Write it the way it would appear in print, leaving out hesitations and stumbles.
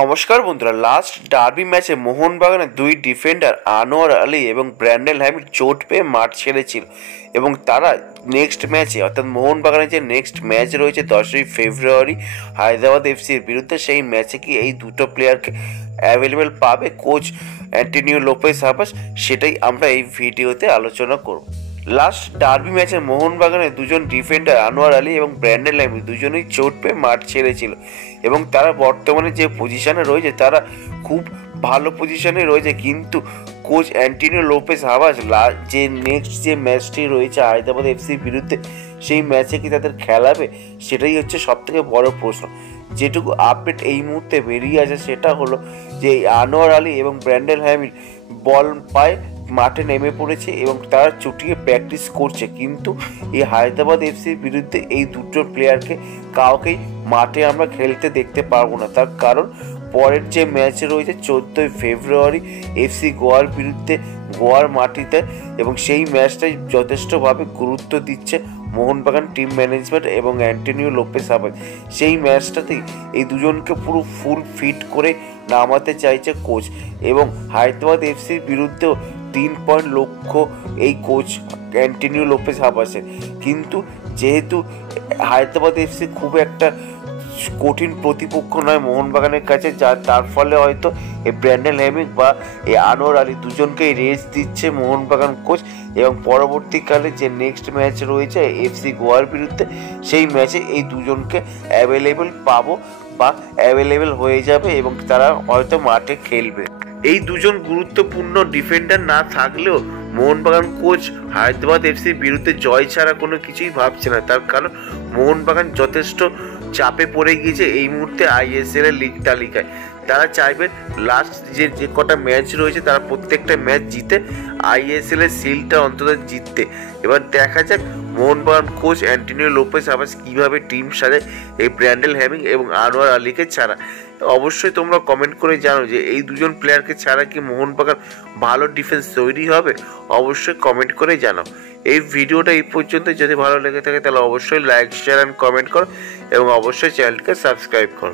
নমস্কার বন্ধুরা, last derby ম্যাচে মোহনবাগানের দুই ডিফেন্ডার আনোয়ার আলী এবং ব্র্যান্ডেন হ্যামিড চোট পেয়ে মাঠ ছেড়েছিল এবং তারা নেক্সট ম্যাচে অর্থাৎ মোহনবাগানের যে নেক্সট ম্যাচ রয়েছে 10ই ফেব্রুয়ারি হায়দ্রাবাদ এফসির বিরুদ্ধে, সেই ম্যাচে কি এই দুটো প্লেয়ারকে অ্যাভেলেবেল পাবে কোচ অ্যান্টোনিও লোপেজ হাবাস, সেটাই আমরা এই ভিডিওতে আলোচনা করব। লাস্ট ডার্বি ম্যাচে মোহনবাগানের দুজন ডিফেন্ডার আনোয়ার আলী এবং ব্র্যান্ডেন হ্যামিড দুজনেই চোট পেয়ে মাঠ ছেড়েছিল এবং তারা বর্তমানে যে পজিশনে রয়েছে তারা খুব ভালো পজিশনে রয়েছে, কিন্তু কোচ অ্যান্টোনিও লোপেজ হাবাস যে নেক্সট যে ম্যাচটি রয়েছে হায়দ্রাবাদ এফসির বিরুদ্ধে, সেই ম্যাচে কি তাদের খেলাবে, সেটাই হচ্ছে সবথেকে বড় প্রশ্ন। যেটুকু আপডেট এই মুহূর্তে বেরিয়ে আছে সেটা হলো যে আনোয়ার আলী এবং ব্র্যান্ডেন হ্যামিড বল পায় মাঠে নেমে পড়েছে এবং তারা চুটিয়ে প্র্যাকটিস করছে, কিন্তু এই হায়দ্রাবাদ এফসির বিরুদ্ধে এই দুটো প্লেয়ারকে কাউকেই মাঠে আমরা খেলতে দেখতে পারবো না। তার কারণ পরের যে ম্যাচ রয়েছে 14ই ফেব্রুয়ারি এফসি গোয়ার বিরুদ্ধে গোয়ার মাটিতে, এবং সেই ম্যাচটাই যথেষ্টভাবে গুরুত্ব দিচ্ছে মোহনবাগান টিম ম্যানেজমেন্ট এবং অ্যান্টোনিও লোপেজ হাবাস। সেই ম্যাচটাতেই এই দুজনকে পুরো ফুল ফিট করে নামাতে চাইছে কোচ, এবং হায়দ্রাবাদ এফসির বিরুদ্ধেও 3 পয়েন্ট লক্ষ্য এই কোচ অ্যান্টোনিও লোপেজ হাবাসের। কিন্তু যেহেতু হায়দ্রাবাদ এফসি খুব একটা কঠিন প্রতিপক্ষ নয় মোহনবাগানের কাছে, তার ফলে হয়তো এই ব্র্যান্ডেন হ্যামিড বা এই আনোয়ার আলী দুজনকেই রেস্ট দিচ্ছে মোহনবাগান কোচ, এবং পরবর্তীকালে যে নেক্সট ম্যাচ রয়েছে এফসি গোয়ার বিরুদ্ধে, সেই ম্যাচে এই দুজনকে অ্যাভেলেবেল পাবো বা অ্যাভেলেবেল হয়ে যাবে এবং তারা হয়তো মাঠে খেলবে। এই দুজন গুরুত্বপূর্ণ ডিফেন্ডার না থাকলেও মোহনবাগান কোচ হায়দ্রাবাদ এফসির বিরুদ্ধে জয় ছাড়া কোনো কিছুই ভাবছে না। তার কারণ মোহনবাগান যথেষ্ট চাপে পড়ে গিয়েছে এই মুহূর্তে আইএসএল এর লিগ তালিকায়। তারা চাইবে লাস্ট যে কটা ম্যাচ রয়েছে তারা প্রত্যেকটা ম্যাচ জিতে আইএসএল এর সিলটা অন্তত জিততে। এবার দেখা যাক Mohun Bagan coach Antonio Lopez Habas কীভাবে টিম সাজায় এই ব্র্যান্ডেন হ্যামিড এবং আনোয়ার আলীকে ছাড়া। অবশ্যই তোমরা কমেন্ট করে জানো যে এই দুজন প্লেয়ারকে ছাড়া কি মোহনবাগান ভালো ডিফেন্স তৈরি হবে, অবশ্যই কমেন্ট করে জানাও। এই ভিডিওটা এই পর্যন্ত, যদি ভালো লেগে থাকে তাহলে অবশ্যই লাইক, শেয়ার অ্যান্ড কমেন্ট করো এবং অবশ্যই চ্যানেলকে সাবস্ক্রাইব করো।